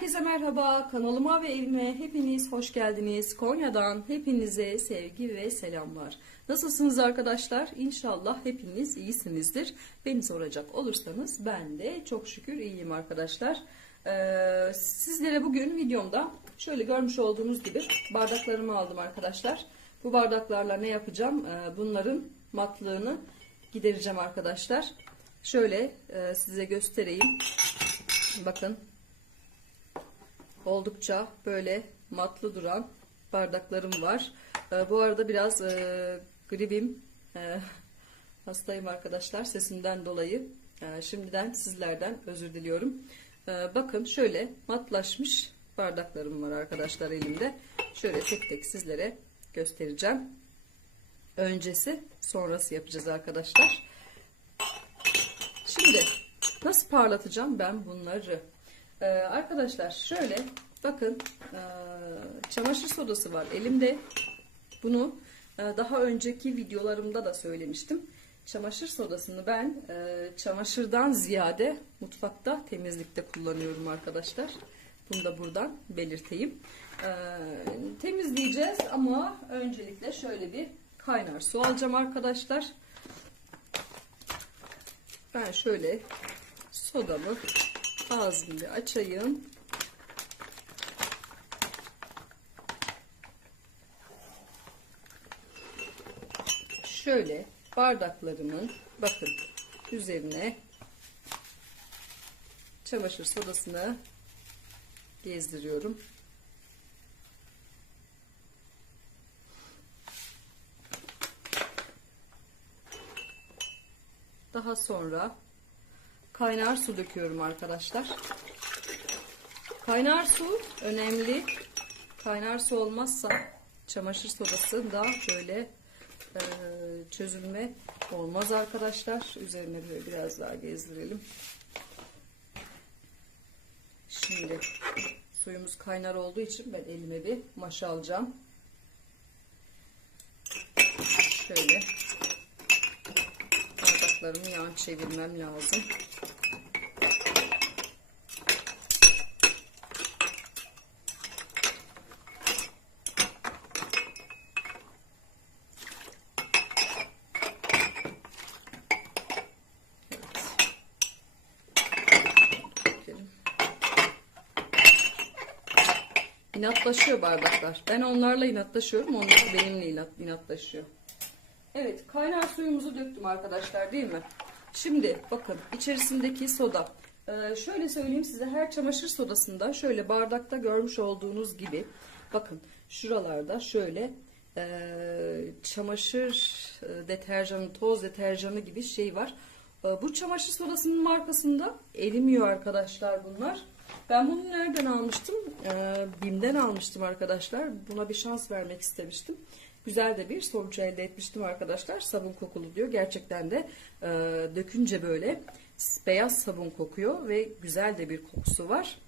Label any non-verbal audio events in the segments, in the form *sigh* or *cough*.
Herkese merhaba, kanalıma ve evime hepiniz hoş geldiniz. Konya'dan hepinize sevgi ve selamlar. Nasılsınız arkadaşlar? İnşallah hepiniz iyisinizdir. Beni soracak olursanız ben de çok şükür iyiyim arkadaşlar. Ee, sizlere bugün videomda şöyle görmüş olduğunuz gibi bardaklarımı aldım arkadaşlar. Bu bardaklarla ne yapacağım? Ee, bunların matlığını gidereceğim arkadaşlar. Şöyle e, size göstereyim. Bakın oldukça böyle matlı duran bardaklarım var. Ee, bu arada biraz e, gribim, e, *laughs* hastayım arkadaşlar sesimden dolayı. E, şimdiden sizlerden özür diliyorum. E, bakın şöyle matlaşmış bardaklarım var arkadaşlar elimde. Şöyle tek tek sizlere göstereceğim. Öncesi sonrası yapacağız arkadaşlar. Şimdi nasıl parlatacağım ben bunları? Ee, arkadaşlar şöyle bakın e, çamaşır sodası var elimde. Bunu e, daha önceki videolarımda da söylemiştim. Çamaşır sodasını ben e, çamaşırdan ziyade mutfakta temizlikte kullanıyorum arkadaşlar. Bunu da buradan belirteyim. E, temizleyeceğiz ama öncelikle şöyle bir kaynar su alacağım arkadaşlar. Ben şöyle sodamı ağzını bir açayım. Şöyle bardaklarımın bakın üzerine çamaşır sodasını gezdiriyorum. Daha sonra kaynar su döküyorum arkadaşlar. Kaynar su önemli. Kaynar su olmazsa çamaşır sodası da böyle e, çözülme olmaz arkadaşlar. Üzerine böyle biraz daha gezdirelim. Şimdi suyumuz kaynar olduğu için ben elime bir maşa alacağım. Şöyle bardaklarımı yan çevirmem lazım. İnatlaşıyor bardaklar. Ben onlarla inatlaşıyorum. Onlar benimle inat, inatlaşıyor. Evet kaynar suyumuzu döktüm arkadaşlar değil mi? Şimdi bakın içerisindeki soda. Ee, şöyle söyleyeyim size her çamaşır sodasında şöyle bardakta görmüş olduğunuz gibi bakın şuralarda şöyle e, çamaşır deterjanı toz deterjanı gibi şey var. E, bu çamaşır sodasının markasında erimiyor arkadaşlar bunlar. Ben bunu nereden almıştım? Ee, BİM'den almıştım arkadaşlar. Buna bir şans vermek istemiştim. Güzel de bir sonuç elde etmiştim arkadaşlar. Sabun kokulu diyor. Gerçekten de e, dökünce böyle beyaz sabun kokuyor ve güzel de bir kokusu var.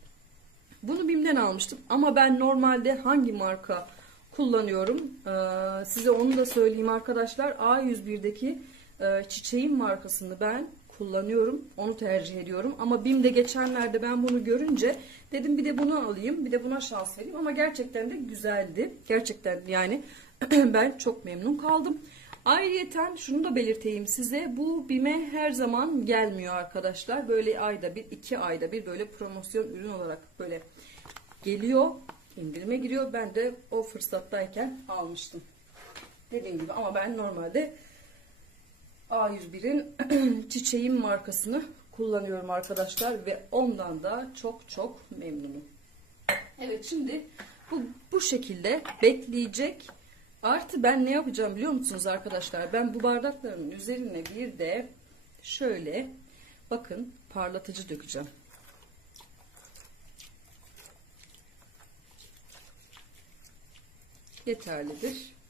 Bunu BİM'den almıştım. Ama ben normalde hangi marka kullanıyorum? Ee, size onu da söyleyeyim arkadaşlar. A101'deki e, çiçeğin markasını ben kullanıyorum. Onu tercih ediyorum. Ama BİM'de geçenlerde ben bunu görünce dedim bir de bunu alayım. Bir de buna şans vereyim. Ama gerçekten de güzeldi. Gerçekten yani *clears throat* ben çok memnun kaldım. Ayrıyeten şunu da belirteyim size. Bu BİM'e her zaman gelmiyor arkadaşlar. Böyle ayda bir, iki ayda bir böyle promosyon ürün olarak böyle geliyor. indirime giriyor. Ben de o fırsattayken almıştım. Dediğim gibi ama ben normalde A101'in *clears throat* çiçeğin markasını kullanıyorum arkadaşlar ve ondan da çok çok memnunum. Evet şimdi bu, bu şekilde bekleyecek. Artı ben ne yapacağım biliyor musunuz arkadaşlar? Ben bu bardakların üzerine bir de şöyle bakın parlatıcı dökeceğim. Yeterlidir.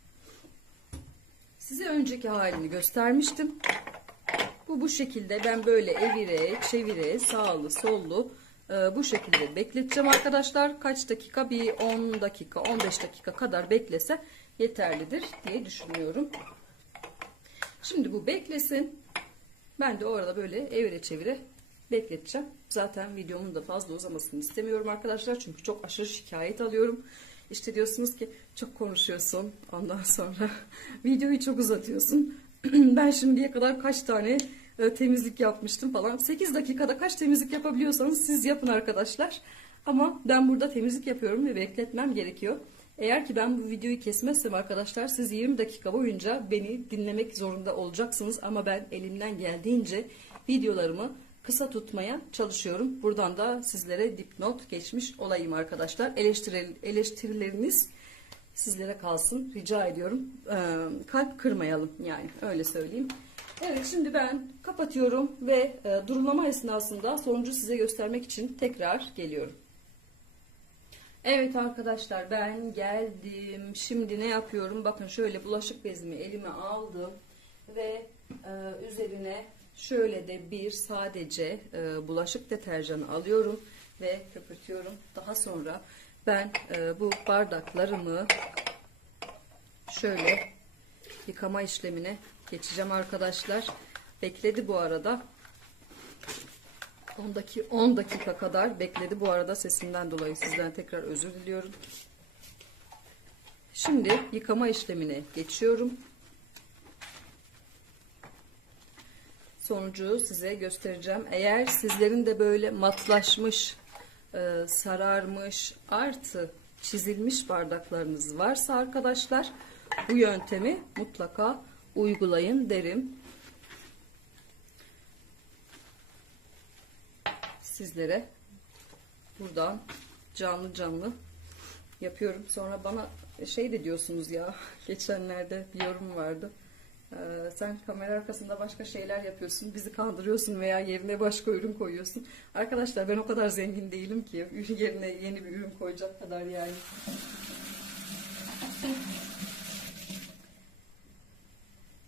Size önceki halini göstermiştim. Bu bu şekilde ben böyle evire çevire sağlı sollu e, bu şekilde bekleteceğim arkadaşlar. Kaç dakika bir 10 dakika 15 dakika kadar beklese yeterlidir diye düşünüyorum. Şimdi bu beklesin. Ben de orada böyle evire çevire bekleteceğim. Zaten videomun da fazla uzamasını istemiyorum arkadaşlar. Çünkü çok aşırı şikayet alıyorum. İşte diyorsunuz ki çok konuşuyorsun. Ondan sonra *laughs* videoyu çok uzatıyorsun. *clears throat* ben şimdiye kadar kaç tane e, temizlik yapmıştım falan. 8 dakikada kaç temizlik yapabiliyorsanız siz yapın arkadaşlar. Ama ben burada temizlik yapıyorum ve bekletmem gerekiyor. Eğer ki ben bu videoyu kesmezsem arkadaşlar siz 20 dakika boyunca beni dinlemek zorunda olacaksınız. Ama ben elimden geldiğince videolarımı kısa tutmaya çalışıyorum. Buradan da sizlere dipnot geçmiş olayım arkadaşlar. Eleştiri, eleştirileriniz sizlere kalsın rica ediyorum. Ee, kalp kırmayalım yani öyle söyleyeyim. Evet şimdi ben kapatıyorum ve e, durulama esnasında sonucu size göstermek için tekrar geliyorum. Evet arkadaşlar ben geldim. Şimdi ne yapıyorum? Bakın şöyle bulaşık bezimi elime aldım ve e, üzerine şöyle de bir sadece e, bulaşık deterjanı alıyorum ve köpürtüyorum. Daha sonra ben e, bu bardaklarımı şöyle yıkama işlemine geçeceğim arkadaşlar. Bekledi bu arada. 10 dakika, 10 dakika kadar bekledi bu arada sesinden dolayı sizden tekrar özür diliyorum. Şimdi yıkama işlemine geçiyorum. Sonucu size göstereceğim. Eğer sizlerin de böyle matlaşmış, e, sararmış, artı çizilmiş bardaklarınız varsa arkadaşlar bu yöntemi mutlaka uygulayın derim. sizlere buradan canlı canlı yapıyorum. Sonra bana şey de diyorsunuz ya *laughs* geçenlerde bir yorum vardı. Ee, sen kamera arkasında başka şeyler yapıyorsun, bizi kandırıyorsun veya yerine başka ürün koyuyorsun. Arkadaşlar ben o kadar zengin değilim ki yerine yeni bir ürün koyacak kadar yani.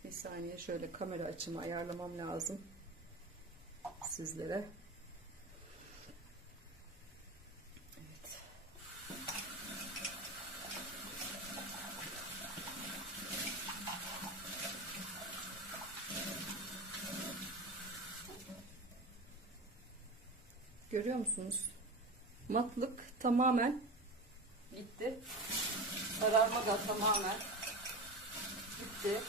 Bir saniye şöyle kamera açımı ayarlamam lazım sizlere. Görüyor musunuz? Matlık tamamen gitti. Sararma da tamamen gitti.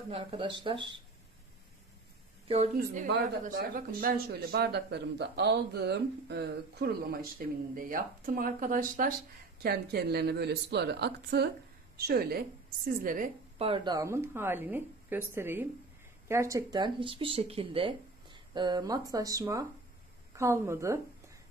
Bakın arkadaşlar. Gördünüz mü Evet bardaklar? arkadaşlar, Bakın ben şöyle ışıl. bardaklarımı da aldım. E, kurulama işlemini de yaptım arkadaşlar. Kendi kendilerine böyle suları aktı. Şöyle sizlere bardağımın halini göstereyim. Gerçekten hiçbir şekilde e, matlaşma kalmadı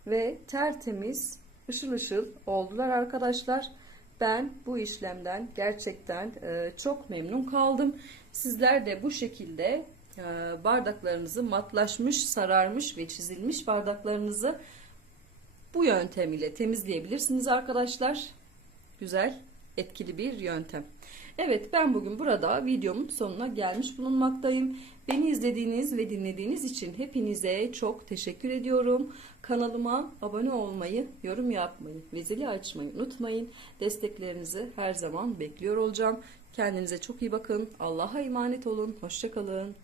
ve tertemiz ışıl ışıl oldular arkadaşlar. Ben bu işlemden gerçekten e, çok memnun kaldım. Sizler de bu şekilde e, bardaklarınızı matlaşmış, sararmış ve çizilmiş bardaklarınızı bu yöntem ile temizleyebilirsiniz arkadaşlar. Güzel, etkili bir yöntem. Evet ben bugün burada videomun sonuna gelmiş bulunmaktayım. Beni izlediğiniz ve dinlediğiniz için hepinize çok teşekkür ediyorum. Kanalıma abone olmayı, yorum yapmayı ve zili açmayı unutmayın. Desteklerinizi her zaman bekliyor olacağım. Kendinize çok iyi bakın. Allah'a emanet olun. Hoşçakalın.